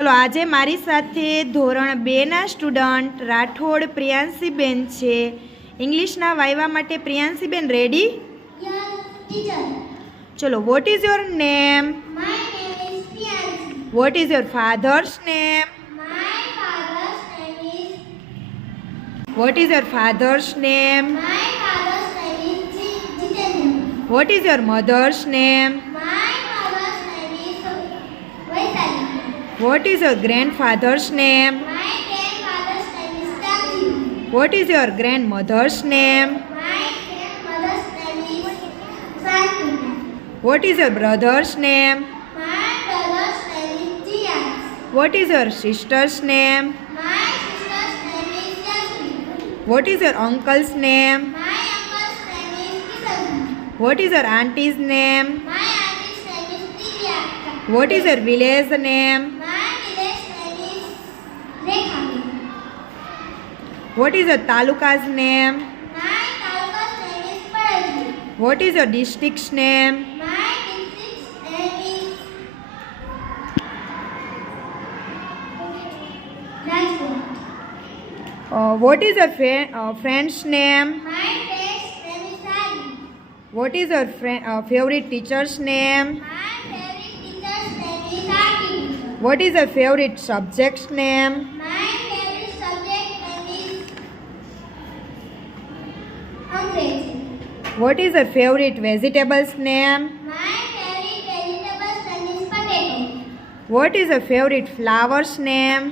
ચલો આજે મારી સાથે ધોરણ 2 ના સ્ટુડન્ટ રાઠોડ પ્રિયાંશીબેન છે. ઇંગ્લિશના વાયવા માટે પ્રિયાંશીબેન રેડી? Yes, teacher. ચલો, what is your name? My name is Priyanshi. What is your father's name? My father's name is. What is your father's name? My father's name is Jitendra. What is your mother's name? My mother's name is Vaishali. What is your grandfather's name? My grandfather's name is Tanji. What is your grandmother's name? My grandmother's name is Santina. What is your brother's name? My brother's name is Jias. What is your sister's name? My sister's name is Yasmin. What is your uncle's name? My uncle's name is Kishan. What is your auntie's name? My auntie's name is Divyaka. What is your village name? My village name is Rekha. What is your taluka's name? My taluka's name is Paraji. What is your district's name? My district's name is Rajkot. What is your friend's name? My friend's name is Sari. Vote is your favourite teachers name? My favorite teacher's name is Aarti. Vote is your favourite subjects name? My favorite subject name is Angrezi. Vote is your favourite vegetables name? My favorite vegetables name is potato. Vote is your favourite flowers name?